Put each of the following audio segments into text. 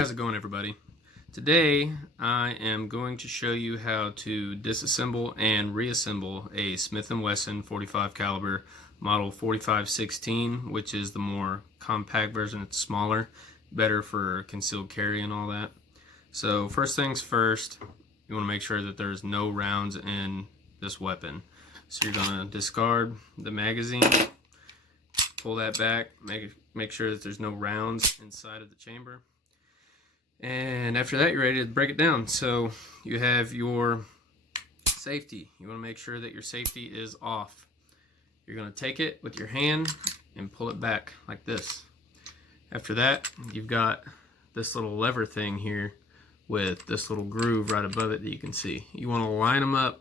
How's it going, everybody? Today I am going to show you how to disassemble and reassemble a Smith & Wesson 45 caliber model 4516, which is the more compact version. It's smaller, better for concealed carry and all that. So first things first, you want to make sure that there's no rounds in this weapon. So you're going to discard the magazine, pull that back, make sure that there's no rounds inside of the chamber. And after that, you're ready to break it down. So you have your safety. You want to make sure that your safety is off. You're going to take it with your hand and pull it back like this. After that, you've got this little lever thing here with this little groove right above it that you can see. You want to line them up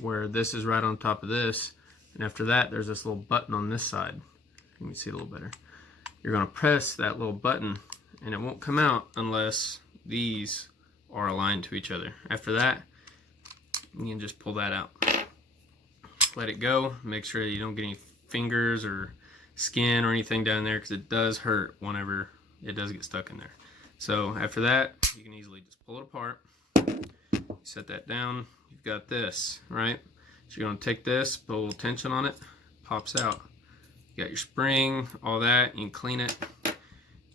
where this is right on top of this. And after that, there's this little button on this side. You can see a little better. You're going to press that little button, and it won't come out unless these are aligned to each other. After that, you can just pull that out. Let it go. Make sure you don't get any fingers or skin or anything down there, because it does hurt whenever it does get stuck in there. So after that, you can easily just pull it apart. Set that down. You've got this, right? So you're going to take this, put a little tension on it, pops out. You got your spring, all that. You can clean it.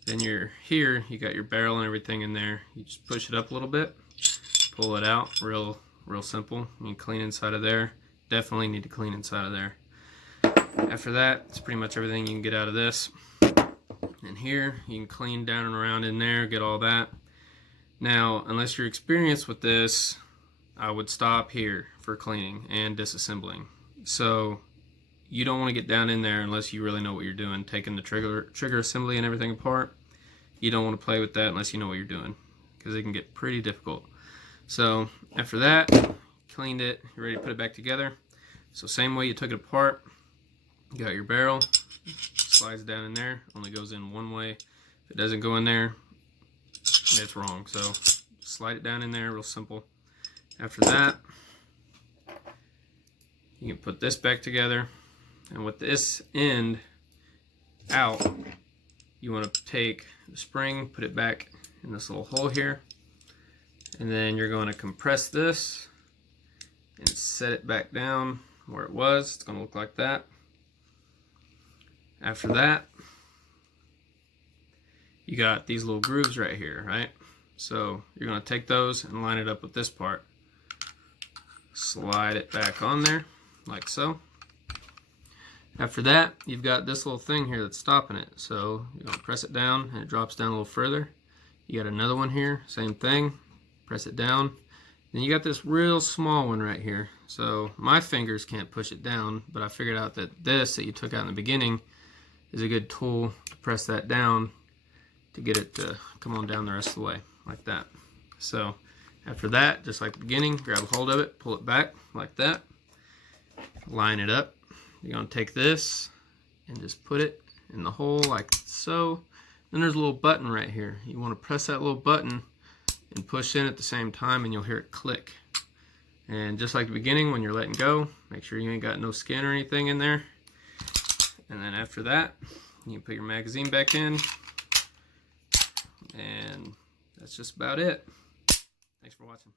Then you're here, you got your barrel and everything in there. You just push it up a little bit, pull it out, real simple. You can clean inside of there. Definitely need to clean inside of there. After that, it's pretty much everything you can get out of this. And here, you can clean down and around in there, get all that. Now, unless you're experienced with this, I would stop here for cleaning and disassembling. So you don't want to get down in there unless you really know what you're doing, taking the trigger assembly and everything apart. You don't want to play with that unless you know what you're doing, because it can get pretty difficult. So after that, cleaned it, you're ready to put it back together. So same way you took it apart, you got your barrel, slides down in there, only goes in one way. If it doesn't go in there, it's wrong. So slide it down in there, real simple. After that, you can put this back together. And with this end out, you want to take the spring, put it back in this little hole here, and then you're going to compress this and set it back down where it was. It's going to look like that. After that, you got these little grooves right here, right? So you're going to take those and line it up with this part. Slide it back on there like so. After that, you've got this little thing here that's stopping it. So you're going to press it down and it drops down a little further. You got another one here, same thing. Press it down. Then you got this real small one right here. So my fingers can't push it down, but I figured out that this that you took out in the beginning is a good tool to press that down to get it to come on down the rest of the way, like that. So after that, just like the beginning, grab a hold of it, pull it back like that, line it up. You're going to take this and just put it in the hole like so. Then there's a little button right here. You want to press that little button and push in at the same time, and you'll hear it click. And just like the beginning, when you're letting go, make sure you ain't got no skin or anything in there. And then after that, you can put your magazine back in. And that's just about it. Thanks for watching.